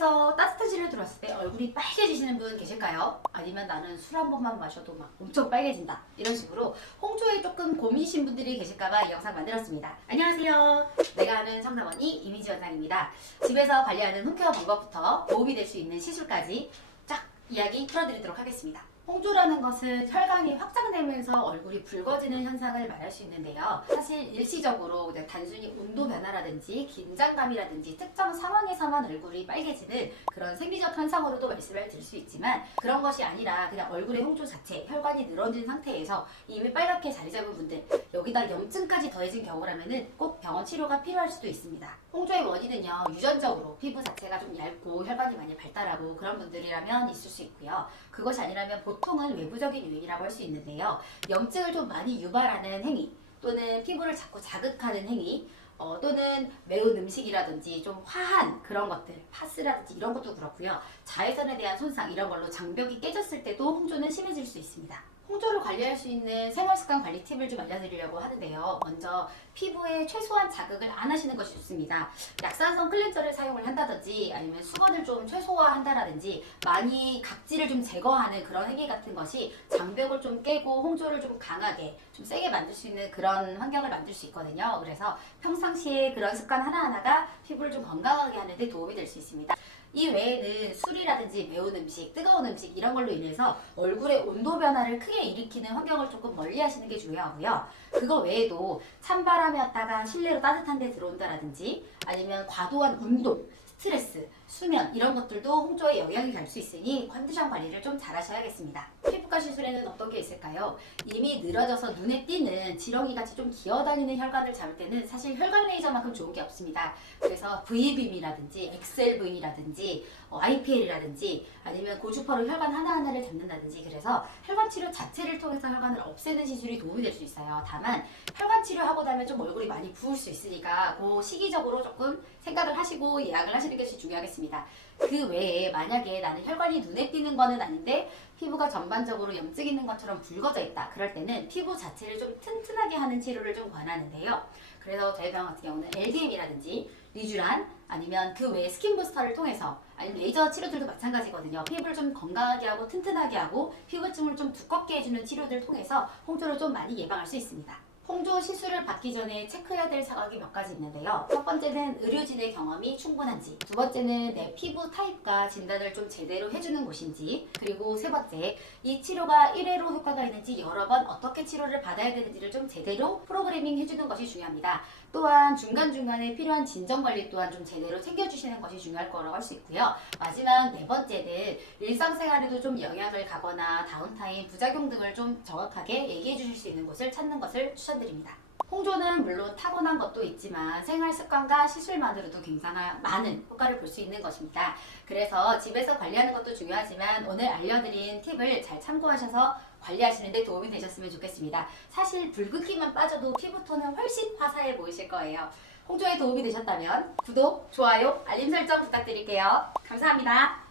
집에서 따뜻한 재료 들었을 때 얼굴이 빨개지시는 분 계실까요? 아니면 나는 술 한 번만 마셔도 막 엄청 빨개진다 이런 식으로 홍조에 조금 고민이신 분들이 계실까봐 이 영상 만들었습니다. 안녕하세요. 내가 아는 청담원이 이미지 원장입니다. 집에서 관리하는 홈케어 방법부터 도움이 될 수 있는 시술까지 쫙 이야기 풀어드리도록 하겠습니다. 홍조라는 것은 혈관이 확장되면서 얼굴이 붉어지는 현상을 말할 수 있는데요. 사실 일시적으로 단순히 온도 변화라든지 긴장감이라든지 특정 상황에서만 얼굴이 빨개지는 그런 생리적 현상으로도 말씀을 드릴 수 있지만, 그런 것이 아니라 그냥 얼굴의 홍조 자체, 혈관이 늘어진 상태에서 이미 빨갛게 자리 잡은 분들, 여기다 염증까지 더해진 경우라면 꼭 병원 치료가 필요할 수도 있습니다. 홍조의 원인은요, 유전적으로 피부 자체가 좀 얇고 혈관이 많이 발달하고 그런 분들이라면 있을 수 있고요. 그것이 아니라면 보통은 외부적인 요인이라고 할 수 있는데요. 염증을 좀 많이 유발하는 행위, 또는 피부를 자꾸 자극하는 행위, 또는 매운 음식이라든지 좀 화한 그런 것들, 파스라든지 이런 것도 그렇고요. 자외선에 대한 손상, 이런 걸로 장벽이 깨졌을 때도 홍조는 심해질 수 있습니다. 홍조를 관리할 수 있는 생활습관 관리 팁을 좀 알려드리려고 하는데요. 먼저 피부에 최소한 자극을 안 하시는 것이 좋습니다. 약산성 클렌저를 사용을 한다든지, 아니면 수건을 좀 최소화한다라든지, 많이 각질을 좀 제거하는 그런 행위 같은 것이 장벽을 좀 깨고 홍조를 좀 강하게, 좀 세게 만들 수 있는 그런 환경을 만들 수 있거든요. 그래서 평상시에 그런 습관 하나하나가 피부를 좀 건강하게 하는 데 도움이 될 수 있습니다. 이 외에는 술이라든지 매운 음식, 뜨거운 음식 이런 걸로 인해서 얼굴의 온도 변화를 크게 일으키는 환경을 조금 멀리 하시는 게 중요하고요. 그거 외에도 찬바람이었다가 실내로 따뜻한 데 들어온다라든지, 아니면 과도한 운동, 스트레스, 수면 이런 것들도 홍조에 영향이 갈 수 있으니 컨디션 관리를 좀 잘 하셔야겠습니다. 피부과 시술에는 어떤 게 있을까요? 이미 늘어져서 눈에 띄는 지렁이 같이 좀 기어다니는 혈관을 잡을 때는 사실 혈관 레이저만큼 좋은 게 없습니다. 그래서 V빔이라든지 엑셀V라든지 IPL이라든지, 아니면 고주파로 혈관 하나하나를 잡는다든지, 그래서 혈관 치료 자체를 통해서 혈관을 없애는 시술이 도움이 될 수 있어요. 다만 혈관 치료하고 나면 좀 얼굴이 많이 부을 수 있으니까 그 시기적으로 조금 생각을 하시고 예약을 하시는 것이 중요하겠습니다. 그 외에 만약에 나는 혈관이 눈에 띄는 거는 아닌데 피부가 전반적으로 염증 있는 것처럼 붉어져 있다, 그럴 때는 피부 자체를 좀 튼튼하게 하는 치료를 좀 권하는데요. 그래서 저희 병원 같은 경우는 LDM이라든지 리쥬란, 아니면 그 외에 스킨 부스터를 통해서, 아니면 레이저 치료들도 마찬가지거든요. 피부를 좀 건강하게 하고 튼튼하게 하고 피부층을 좀 두껍게 해주는 치료들을 통해서 홍조를 좀 많이 예방할 수 있습니다. 홍조 시술을 받기 전에 체크해야 될 사각이 몇 가지 있는데요. 첫 번째는 의료진의 경험이 충분한지, 두 번째는 내 피부 타입과 진단을 좀 제대로 해주는 곳인지, 그리고 세 번째, 이 치료가 1회로 효과가 있는지 여러 번 어떻게 치료를 받아야 되는지를 좀 제대로 프로그래밍 해주는 것이 중요합니다. 또한 중간중간에 필요한 진정관리 또한 좀 제대로 챙겨주시는 것이 중요할 거라고 할 수 있고요. 마지막 네 번째는 일상생활에도 좀 영향을 가거나 다운타임, 부작용 등을 좀 정확하게 얘기해 주실 수 있는 곳을 찾는 것을 추천드립니다. 홍조는 물론 타고난 것도 있지만 생활 습관과 시술만으로도 굉장히 많은 효과를 볼 수 있는 것입니다. 그래서 집에서 관리하는 것도 중요하지만 오늘 알려드린 팁을 잘 참고하셔서 관리하시는 데 도움이 되셨으면 좋겠습니다. 사실 붉은기만 빠져도 피부톤은 훨씬 화사해 보이실 거예요. 홍조에 도움이 되셨다면 구독, 좋아요, 알림 설정 부탁드릴게요. 감사합니다.